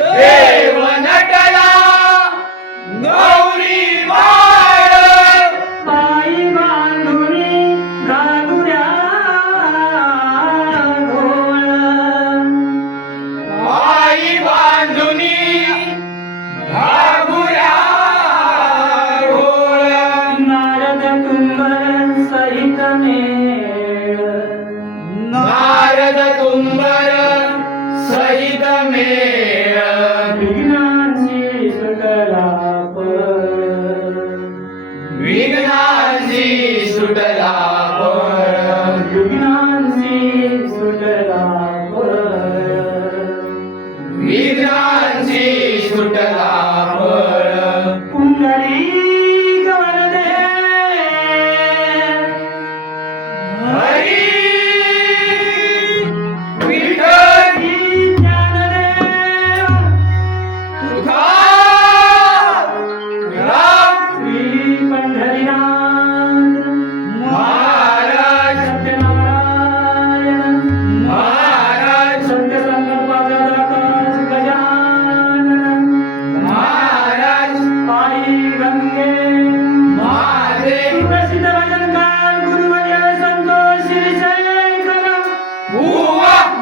देव नटला नवरी माळ पायी बांधुरी घालुऱ्या घोळ पायी बांधुनी घागुऱ्या घोळ नारद तुंबर सहित मेळ नारद तुंबर सहित मेळ विघ्नाशी सुटला कोण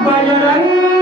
Bayonet.